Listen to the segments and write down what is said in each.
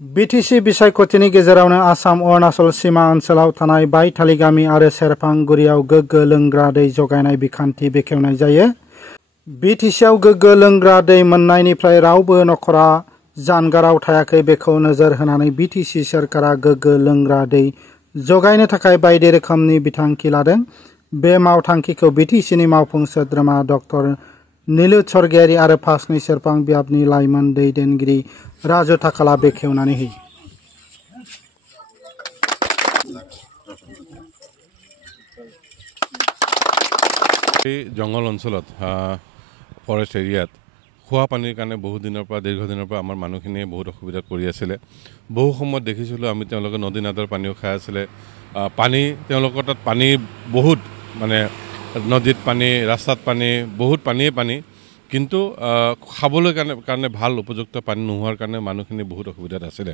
BTC बिसायख'थिनि गेजेरावनो आसाम अरुणाचल सीमा ओनसोलाव थानाय बायथालि गामि आरो सेरफांगुरियाव गोग्गो लोंग्रा दै जगायनाय बिखान्थि बेखेवनाय जायो। BTCआव गोग्गो लोंग्रा दै मोननायनिफ्राय रावबो नखरा जानगाराव थायाखै बेखौ नोजोर होनानै BTC सोरखारा गोग्गो लोंग्रा दै जगायनो थाखाय बायदि रोखोमनि बिथांखि लादों। बे मावथांखिखौ BTCनि मावफुं सोद्रोमा डक्टर नीलु स्वर्गियारी आरो फासनि सेरफां बियाबनि लाइमोन दैदेनगिरि राजु थाखाला बेखेवनानै होयो। जंगल অঞ্চলত ফৰেষ্ট এৰিয়াত খোৱা পানীৰ কাৰণে বহুত দিনৰ পৰা দীৰ্ঘদিনৰ পৰা আমাৰ মানুহখিনিয়ে বহুত অসুবিধাত পৰি আছিলে। বহু সময়ত দেখিছিলোঁ আমি তেওঁলোকে নদী নাদৰ পানীও খাই আছিলে। পানী তেওঁলোকৰ তাত পানী বহুত মানে নদীত পানী, ৰাস্তাত পানী, বহুত পানী কিন্তু খাবলৈ কাৰণে ভাল উপযুক্ত পানী নোহোৱাৰ কাৰণে মানুহখিনি বহুত অসুবিধাত আছিলে।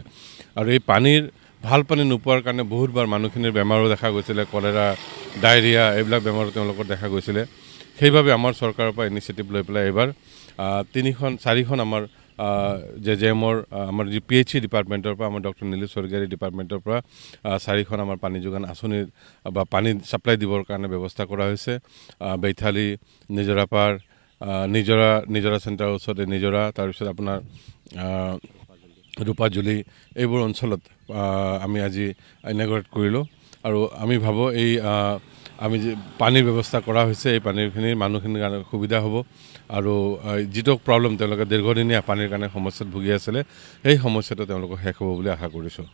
আৰু এই পানীৰ ভাল পানী নোপোৱাৰ কাৰণে বহুতবাৰ মানুহখিনিৰ বেমাৰো দেখা গৈছিলে, কলেৰা, ডায়েৰিয়া এইবিলাক বেমাৰো তেওঁলোকৰ দেখা গৈছিলে। সেইবাবে আমাৰ চৰকাৰৰ পৰা ইনিচিয়েটিভ লৈ পেলাই এইবাৰ 3-4খন আমাৰ JJMৰ আমাৰ যি PHC ডিপাৰ্টমেণ্টৰ পৰা আমাৰ ডক্টৰ নীলু স্বৰ্গীয়াৰী ডিপাৰ্টমেণ্টৰ পৰা 4খন আমাৰ পানী যোগান আঁচনিৰ বা পানী ছাপ্লাই দিবৰ কাৰণে ব্যৱস্থা কৰা হৈছে। বেইথালি, নিজৰাপাৰ, নিজৰা চেণ্টাৰৰ ওচৰতে নিজৰা, তাৰপিছত আপোনাৰ ৰূপাজুলি এইবোৰ অঞ্চলত আমি আজি ইনগ্ৰেট কৰিলোঁ। আৰু আমি ভাবোঁ এই আমি যে পানীৰ ব্যৱস্থা কৰা হৈছে এই পানীখিনিৰ মানুহখিনিৰ কাৰণে সুবিধা হ'ব। আৰু যিটো প্ৰব্লেম তেওঁলোকে দীৰ্ঘদিনীয়া পানীৰ কাৰণে সমস্যাত ভুগি আছিলে সেই সমস্যাটো তেওঁলোকৰ শেষ হ'ব বুলি আশা কৰিছোঁ।